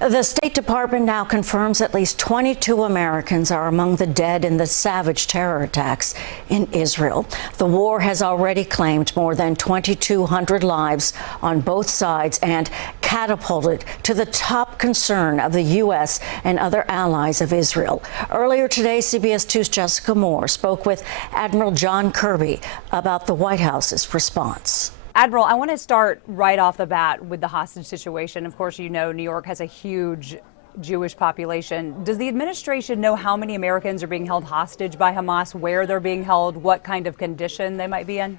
The State Department now confirms at least 22 Americans are among the dead in the savage terror attacks in Israel. The war has already claimed more than 2,200 lives on both sides and catapulted to the top concern of the U.S. and other allies of Israel. Earlier today, CBS 2's Jessica Moore spoke with Admiral John Kirby about the White House's response. Admiral, I want to start right off the bat with the hostage situation. Of course, you know, New York has a huge Jewish population. Does the administration know how many Americans are being held hostage by Hamas, where they're being held, what kind of condition they might be in?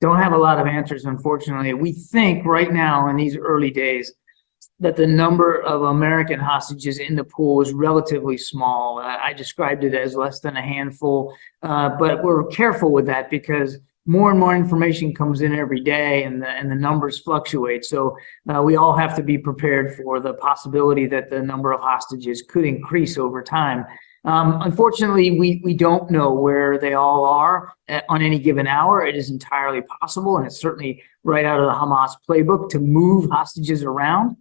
Don't have a lot of answers, unfortunately. We think right now in these early days that the number of American hostages in the pool is relatively small. I described it as less than a handful, but we're careful with that because more and more information comes in every day and the numbers fluctuate. So we all have to be prepared for the possibility that the number of hostages could increase over time. Unfortunately, we don't know where they all are on any given hour. It is entirely possible, and it's certainly right out of the Hamas playbook to move hostages around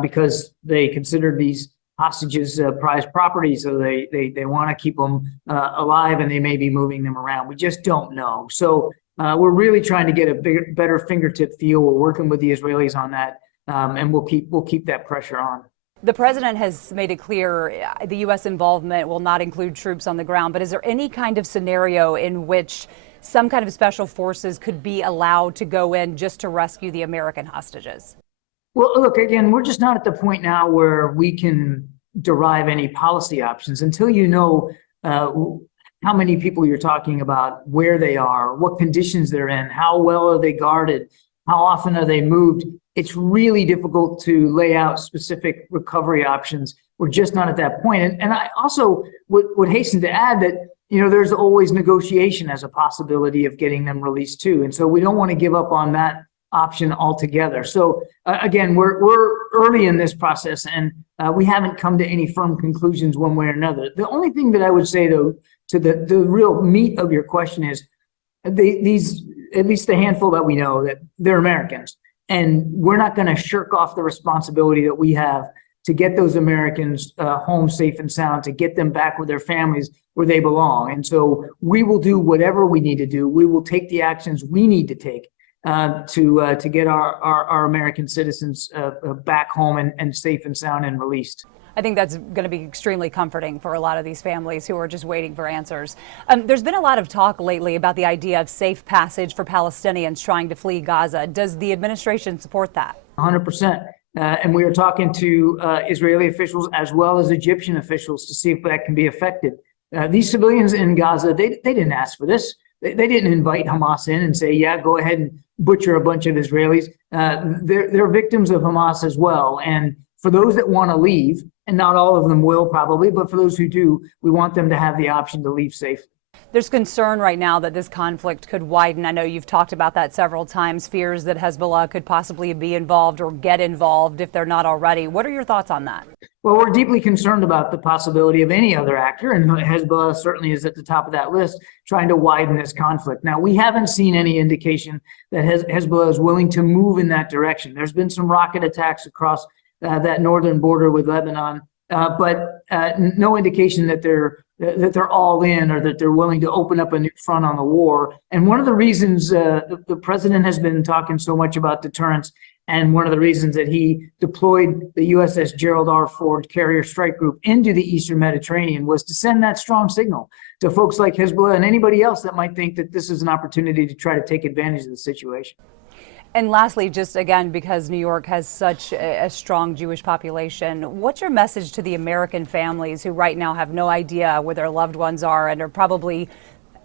because they consider these hostages prized property, so they want to keep them alive, and they may be moving them around. We just don't know. So we're really trying to get a better fingertip feel. We're working with the Israelis on that, and we'll keep that pressure on. The president has made it clear the U.S. involvement will not include troops on the ground, but is there any kind of scenario in which some kind of special forces could be allowed to go in just to rescue the American hostages? Well, look, again, we're just not at the point now where we can derive any policy options until you know how many people you're talking about, where they are, what conditions they're in, how well are they guarded, how often are they moved. It's really difficult to lay out specific recovery options. We're just not at that point. And I also would hasten to add that, you know, there's always negotiation as a possibility of getting them released too. And so we don't want to give up on that option altogether. So again, we're early in this process, and we haven't come to any firm conclusions one way or another. The only thing that I would say, though, to the real meat of your question is these, at least the handful that we know, that they're Americans, and we're not going to shirk off the responsibility that we have to get those Americans home safe and sound, to get them back with their families where they belong. And so we will do whatever we need to do. We will take the actions we need to take to get our American citizens back home and safe and sound and released. I think that's going to be extremely comforting for a lot of these families who are just waiting for answers. There's been a lot of talk lately about the idea of safe passage for Palestinians trying to flee Gaza. Does the administration support that? 100%. And we are talking to Israeli officials as well as Egyptian officials to see if that can be effective. These civilians in Gaza, they didn't ask for this. They didn't invite Hamas in and say, yeah, go ahead and butcher a bunch of Israelis. They're victims of Hamas as well. And for those that want to leave, and not all of them will probably, but for those who do, we want them to have the option to leave safely. There's concern right now that this conflict could widen. I know you've talked about that several times, fears that Hezbollah could possibly be involved or get involved if they're not already. What are your thoughts on that? Well, we're deeply concerned about the possibility of any other actor, and Hezbollah certainly is at the top of that list, trying to widen this conflict. Now, we haven't seen any indication that Hezbollah is willing to move in that direction. There's been some rocket attacks across that northern border with Lebanon, but no indication that they're all in or that they're willing to open up a new front on the war. And one of the reasons the president has been talking so much about deterrence, and one of the reasons that he deployed the USS Gerald R. Ford Carrier Strike Group into the Eastern Mediterranean, was to send that strong signal to folks like Hezbollah and anybody else that might think that this is an opportunity to try to take advantage of the situation. And lastly, just again, because New York has such a strong Jewish population, what's your message to the American families who right now have no idea where their loved ones are and are probably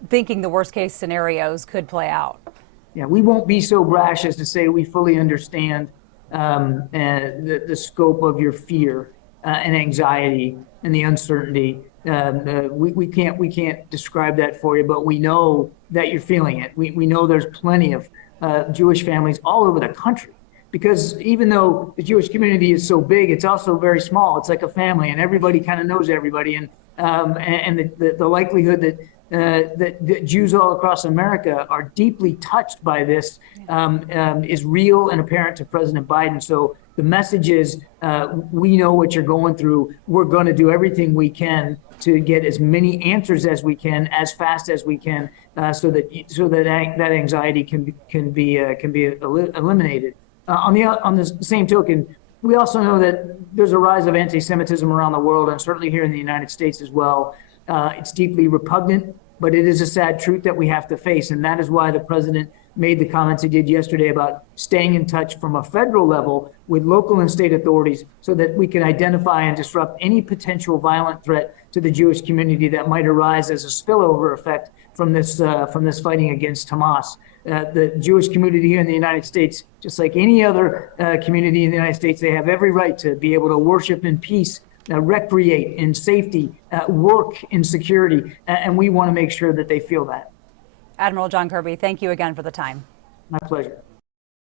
thinking the worst case scenarios could play out? Yeah, we won't be so brash as to say we fully understand the scope of your fear and anxiety and the uncertainty. We can't describe that for you, but we know that you're feeling it. We know there's plenty of Jewish families all over the country, because even though the Jewish community is so big, it's also very small. It's like a family, and everybody kind of knows everybody. And the likelihood that Jews all across America are deeply touched by this is real and apparent to President Biden. So The message is, we know what you're going through. We're going to do everything we can to get as many answers as we can, as fast as we can, so that that anxiety can be eliminated. On the same token, we also know that there's a rise of anti-Semitism around the world, and certainly here in the United States as well. It's deeply repugnant, but it is a sad truth that we have to face, and that is why the president made the comments he did yesterday about staying in touch from a federal level with local and state authorities so that we can identify and disrupt any potential violent threat to the Jewish community that might arise as a spillover effect from this fighting against Hamas. The Jewish community here in the United States, just like any other community in the United States, they have every right to be able to worship in peace, recreate in safety, work in security, and we want to make sure that they feel that. Admiral John Kirby, thank you again for the time. My pleasure.